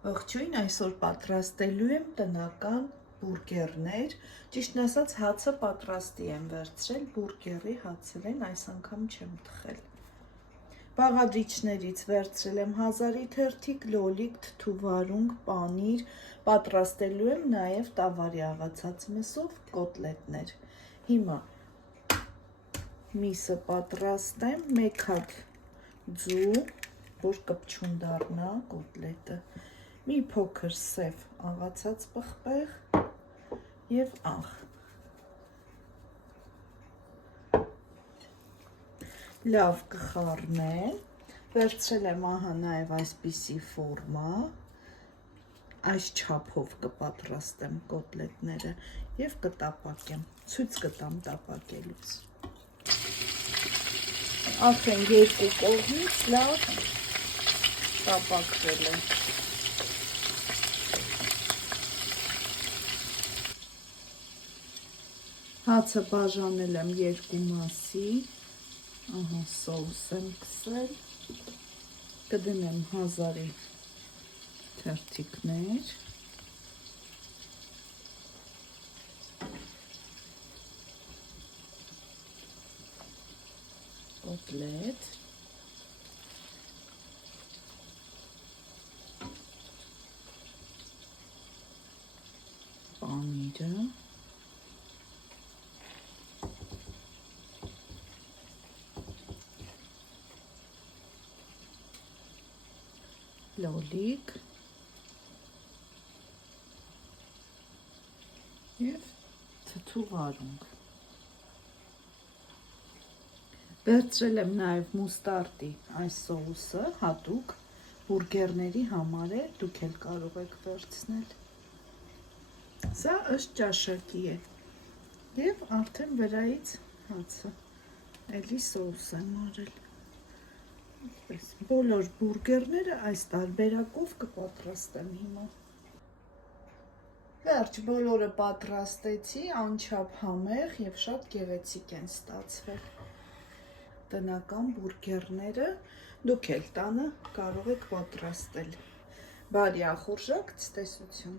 Ողջույն, այսօր պատրաստելու եմ տնական բուրգերներ, ճիշտն ասած հացը պատրաստի եմ վերցրել, բուրգերի հացերեն այս անգամ չեմ թխել։ Բաղադրիչներից վերցրել եմ հազարի թերթիկ, լոլիկ, թթուվարունգ, պանիր, պատրաստելու եմ նաև տավարի աղացած մսով կոտլետներ։ Հիմա միսը պատրաստեմ, 1 հատ ձու, որ կպչուն դառնա կոտլետը, մի փոքր սև աղացած պղպեղ և աղ։ Լավ կխառնեմ, վերցրել եմ ահա նաև այսպիսի ֆորմա, այս չափով կպատրաստեմ կոտլետները և կտապակեմ, ցույց կտամ տապակելուց։ Արդեն երկու կողմից լավ տապակվել է։ Հացը բաժանել եմ երկու մասի, ահա սոուս եմ քսել, կդնեմ հազարի թերթիկներ, կոտլետ, պանիրը, լոլիկ և թթուվարունգ։ Վերցրել եմ նաև մուստարդի այս սոուսը, հատուկ բուրգերների համար է, դուք էլ կարող եք վերցնել։ Սա ըստ ճաշակի է և արդեն վրայից հացը, էլի սոուս եմ արել։ Բոլոր բուրգերները այս տարբերակով կպատրաստեմ հիմա։ Վերջ, բոլորը պատրաստեցի, անչափ համեղ և շատ գեղեցիկ են ստացվել տնական բուրգերները, դուք էլ տանը կարող եք պատրաստել։ Բարի ախորժակ, ցտեսություն։